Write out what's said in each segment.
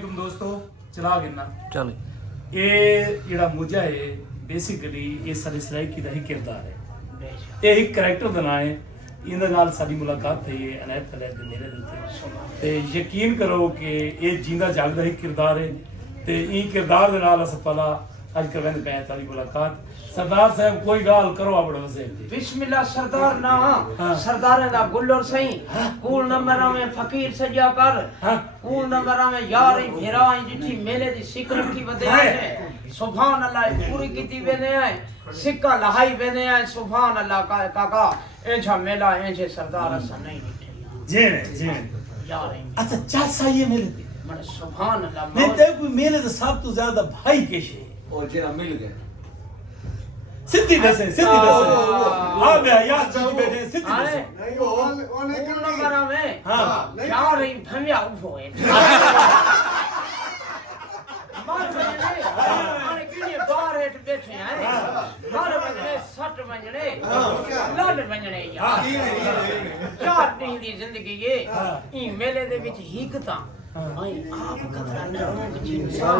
वालेकुम दोस्तों, चला गिनना चल ये जेड़ा मुजा है बेसिकली ये सारी सराइकी दा ही किरदार है। ये एक करैक्टर दा नाम है। इहदे नाल साडी मुलाकात थई है अनैत फलैत दे मेरे दे उत्ते ते यकीन करो कि ये जींदा जागदा ही किरदार है ते ई किरदार दे नाल अस पला अज करवेंदे पए साडी मुलाकात। सरदार साहब कोई गाल करो अपने वसे बिस्मिल्लाह सरदार ना सरदार दा गुल्लर सही कूल नंबर में फकीर सजा कर कूल नंबर में यार भेरा जिठी मेले दी सिक रखी बदे है सुभान अल्लाह पूरी कीती वेने है सिक्का लहाई वेने है सुभान अल्लाह का काका एछा मेला एछे सरदार अस नहीं बैठे जी यार अच्छा चाचा ये मेले मन सुभान अल्लाह नहीं ते कोई मेले दा सब तो ज्यादा भाई केशे और जेरा मिल गया सिद्धि दसे आ बे यार चल बैठे सिद्धि दसे नहीं ओने कूल नंबर में हां यार भमिया उठो है मार बजने मारे किने बाहर हेठ बैठे हैं मार बजने सट बजने लड़ बजने यार चार दिन दी जिंदगी ये ई मेले दे विच हिकता आई आप कतरा नरोग जिनसा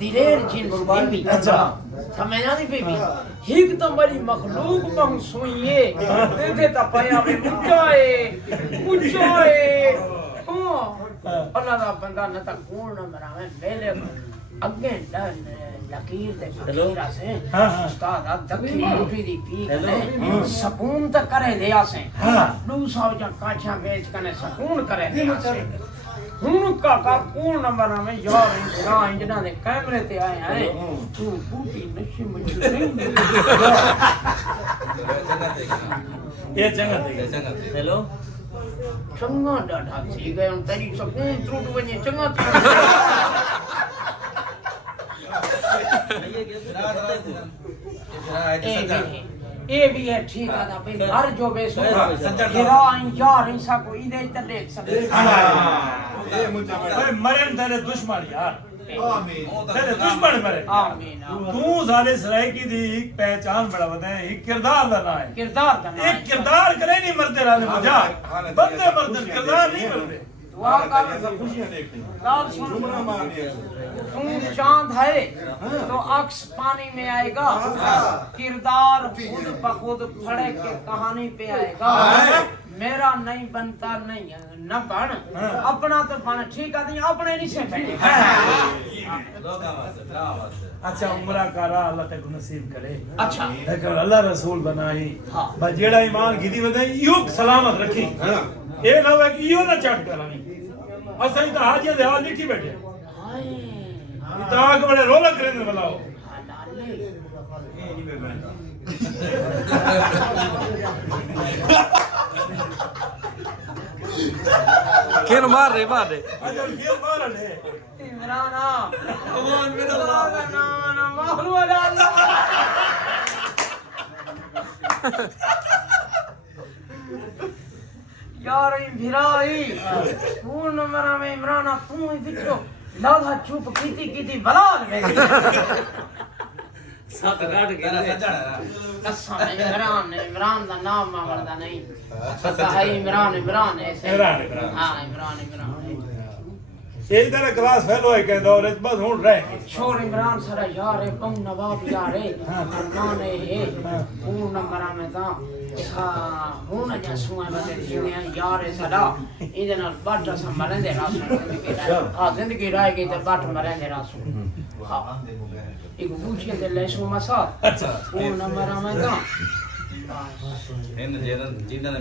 दिलेर जिन्स बेबी अच्छा समझ नहीं बेबी हिक तो बड़ी मखलूक बहु सुइए देखे ता पाया में मुचाए हां अल्लाह दा बंदा न ता कौन न मरा में मेले अगे लकीर दे फकीरा से उस्ताद दखी मोटी दी पी ने सुकून त करे लिया से 200 जा काछा बेच कने सुकून करे लिया से हुन काका कौन नंबर में यार ना इंजना दे कैमरे ते आए हैं तू बूटी नशे मुझे नहीं ये जगह हेलो चंगा डाढा थी गए उन तेरी सुकून त्रुट वने चंगा ये भी है ठीक है ना भाई हर जो बेसो तेरा यार ऐसा कोई दे त देख सकते ये मुझे ओए मरन तेरे दुश्मन यार आमीन तेरे दुश्मन मरे आमीन तू सारे सराइकी दी एक पहचान बड़ा बता है एक किरदार दा ना है किरदार का एक किरदार करे नहीं मरते राले मुझा बंदे मरते किरदार नहीं मरते दुआ कर सब खुशियां देखनी गाल सुन बुरा मार दिया तुम चांद है तो अक्स पानी में आएगा किरदार खुद बखुद फड़े के कहानी पे आएगा मेरा नहीं बनता नहीं न बन अपना तो बन ठीक है अपने नहीं से अच्छा उम्र कारा अल्लाह तक नसीब करे अच्छा लेकिन अल्लाह रसूल बनाई हाँ। बस जेड़ा ईमान कीती वदे इयो सलामत रखी ए ना है कि इयो ना चट करानी असाई तो हाजिया दे हाल लिखी बैठे हाय इताक बड़े रोला करेंगे बुलाओ किन मार रहे अच्छा ये मार ले इमराना भगवान मेरा नाम ना मारू वाला यार भिराई पूर्ण मरा में इमराना तू ही बिचो लाधा चुप कीती बलाल में सात काट के कसम इमरान दा नाम मावलदा नहीं पता है इमरान ऐसे इमरान। हां इमरान एक तरह क्लास फेलो है कहंदा और बस हुन रह गए छोर इमरान सारा यार है पं नवाब यार है अरमान है पूर्ण नंबरा में ता हां हुन जा सुआ बदे जीने यार है सारा इदे नाल बाट सा मरन दे रासू हां जिंदगी रह गई ते बाट मरन दे रासू हां एक बूझे दे ले सो मसा अच्छा पूर्ण नंबरा में ता इन जेना जीना ने